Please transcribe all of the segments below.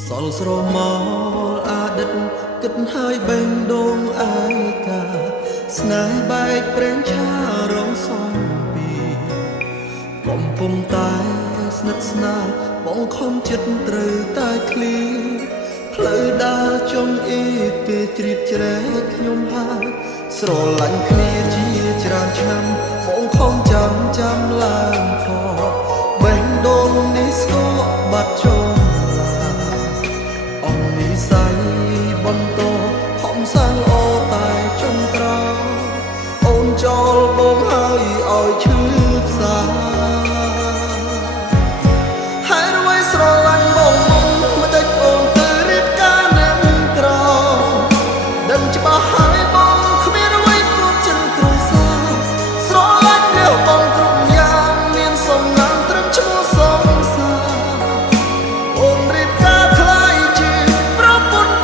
សល់ស្រមោលអតីតគិតហើយបេះដូងឯកាស្នេហ៍បែកប្រេងឆារងសំពីកំពុងតែស្និទ្ធស្នាលបងខំចិត្តត្រូវតែឃ្លីផ្លូវដើរចុងអ៊ីគេជ្រៀតជ្រែកខ្ញុំហើយស្រឡាញ់គ្នាជាច្រើនឆ្នាំបងខំចាំឡើងខបេះដូងនេះស្គរបាត់ចុងបន្តខំសាងល្អតែចុងក្រោយអូនចោលបងហើយឲ្យឈឺផ្សាហើយអ្វីស្រឡាញ់បងមិនដេចអូនទៅរៀបការនឹងក្រដឹងច្បាស់ហើយបងគ្មានអ្វីព្រោះចិនគ្រួសារស្រឡាញ់លះបងគ្រប់យ៉ាងមានសំណាងត្រឹមឈ្មោះសងសាអូនរៀបការខ្លាយជាប្រពន្ធ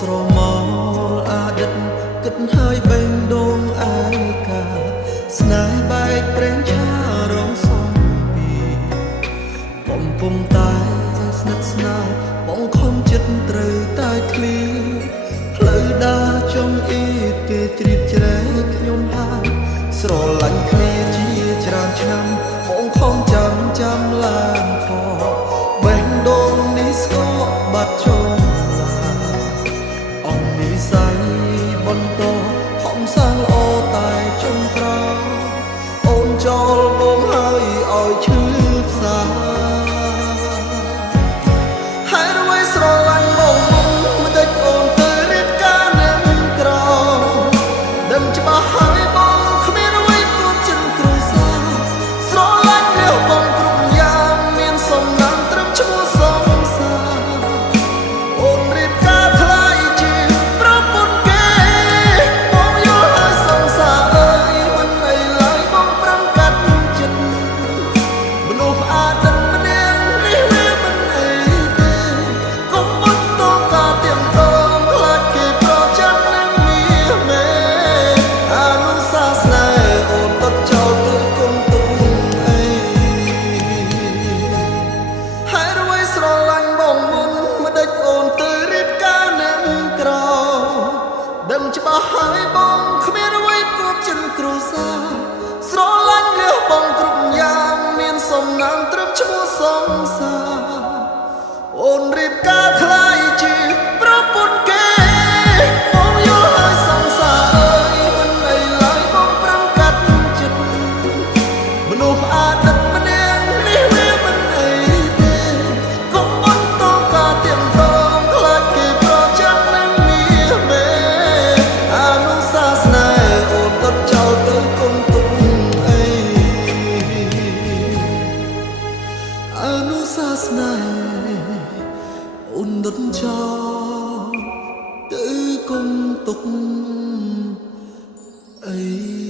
ស្រមោលអតីតគិតហើយបេះដូងឯកាស្នេហ៍បែកប្រេងឆារងសំពីកំពុងតែស្និទ្ធស្នាលបងខំចិត្តត្រូវតែឃ្លីផ្លូវដើរចុងអ៊ីគេជ្រៀតជ្រែកខ្ញុំហើយស្រឡាញ់គ្នាជាច្រើនឆ្នាំបងខំចាំឡើងខបេះដូងនេះស្គរបាត់ចុងបន្តខំសាងល្អតែចុងក្រោយអូនចោលបងហើយឲ្យឈឺផ្សាហើយអ្វីស្រឡាញ់បងមិនដេចអូនទៅរៀបការនឹងក្រដឹងច្បាស់ហើយបងគ្មានអ្វីព្រោះចិនគ្រួសារស្រឡាញ់លះបងគ្រប់យ៉ាងមានសំណាងត្រឹមឈ្មោះសងសាអូនរៀបការខ្លាយជាប្រពន្ធដឹងច្បាស់ហើយបងគ្មានអ្វីព្រោះចិនគ្រួសារស្រឡាញ់លះបងគ្រប់យ៉ាងមានសំណាងត្រឹមឈ្មោះសងសាអូនរៀបការខ្លាយជាប្រពន្ធគេបងយល់ហើយសងសាអើយមិនអីឡើយបងប្រំកាត់ចិត្តមនុស្សអតីតម្នាក់នេះវាមិនអីទេកុំបន្តការទៀងតងខ្លាចគេប្រចាំនឹងនេះមែនសាសនាអូនក៏ចោលទៅគុំទុកអីអនុសាសនាអូនដុតចោលទៅគុំទុកអី